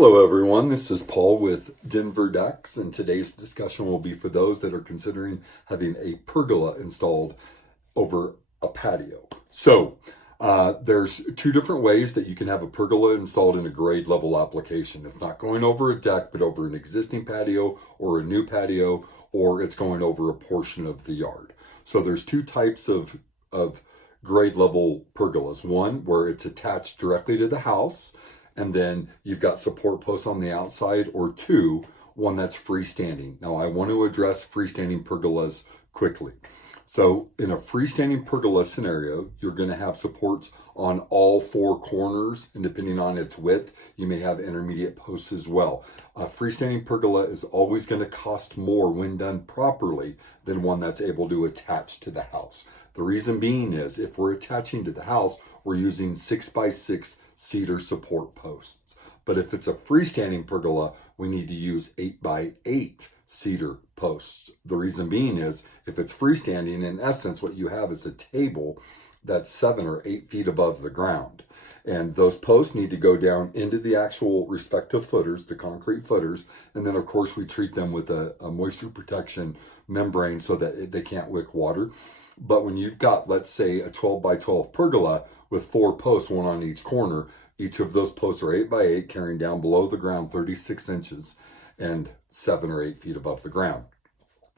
Hello everyone, this is Paul with Denver Decks, and today's discussion will be for those that are considering having a pergola installed over a patio. So there's two different ways that you can have a pergola installed in a grade level application. It's not going over a deck, but over an existing patio or a new patio, or it's going over a portion of the yard. So there's two types of grade level pergolas. One where it's attached directly to the house, and then you've got support posts on the outside, or two, one that's freestanding. Now I want to address freestanding pergolas quickly. So in a freestanding pergola scenario, you're going to have supports on all four corners, and depending on its width, you may have intermediate posts as well. A freestanding pergola is always going to cost more when done properly than one that's able to attach to the house. The reason being is if we're attaching to the house, we're using 6x6 cedar support posts. But if it's a freestanding pergola, we need to use 8x8 cedar posts. The reason being is if it's freestanding, in essence, what you have is a table that's 7 or 8 feet above the ground. And those posts need to go down into the actual respective footers, the concrete footers. And then, of course, we treat them with a moisture protection membrane so that they can't wick water. But when you've got, let's say, a 12x12 pergola with 4 posts, one on each corner, each of those posts are 8x8, carrying down below the ground 36 inches and 7 or 8 feet above the ground.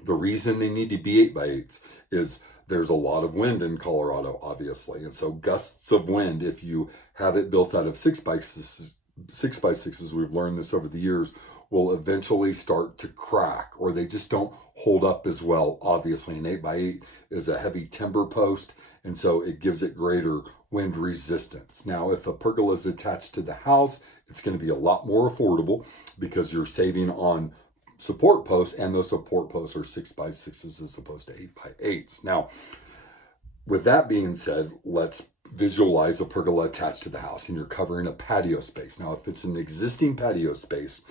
The reason they need to be 8x8s is there's a lot of wind in Colorado, obviously. And so gusts of wind, if you have it built out of 6x6s, we've learned this over the years, will eventually start to crack, or they just don't hold up as well. Obviously, an 8x8 is a heavy timber post, and so it gives it greater wind resistance. Now, if a pergola is attached to the house, it's going to be a lot more affordable because you're saving on support posts, and those support posts are 6x6s as opposed to 8x8s. Now, with that being said, let's visualize a pergola attached to the house, and you're covering a patio space. Now, if it's an existing patio space,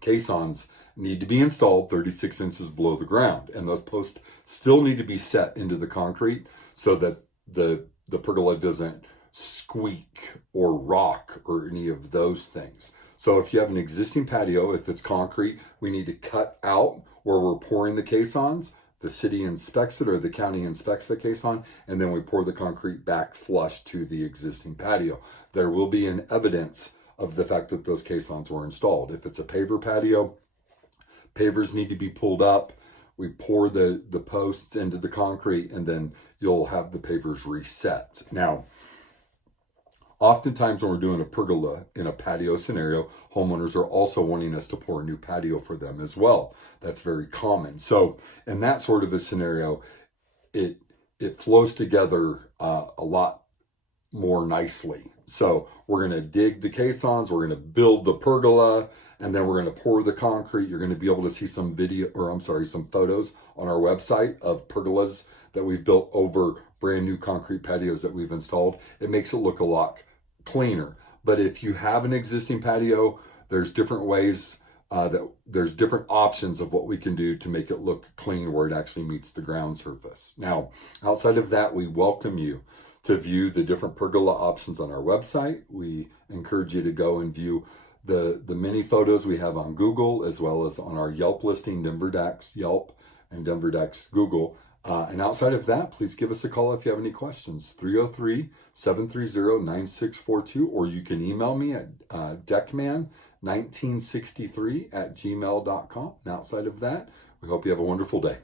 caissons need to be installed 36 inches below the ground, and those posts still need to be set into the concrete so that the pergola doesn't squeak or rock or any of those things. So if you have an existing patio, if it's concrete, we need to cut out where we're pouring the caissons. The city inspects it, or the county inspects the caisson, and then we pour the concrete back flush to the existing patio. There will be an evidence of the fact that those caissons were installed. If it's a paver patio, pavers need to be pulled up. We pour the posts into the concrete, and then you'll have the pavers reset. Now, oftentimes when we're doing a pergola in a patio scenario, homeowners are also wanting us to pour a new patio for them as well. That's very common. So in that sort of a scenario, it flows together a lot more nicely. So we're going to dig the caissons, we're going to build the pergola, and then we're going to pour the concrete. You're going to be able to see some photos on our website of pergolas that we've built over brand new concrete patios that we've installed. It makes it look a lot cleaner. But if you have an existing patio, there's different ways there's different options of what we can do to make it look clean where it actually meets the ground surface. Now, outside of that, we welcome you to view the different pergola options on our website. We encourage you to go and view the many photos we have on Google, as well as on our Yelp listing, Denver Decks Yelp and Denver Decks Google. And outside of that, please give us a call if you have any questions, 303-730-9642, or you can email me at deckman1963@gmail.com. And outside of that, we hope you have a wonderful day.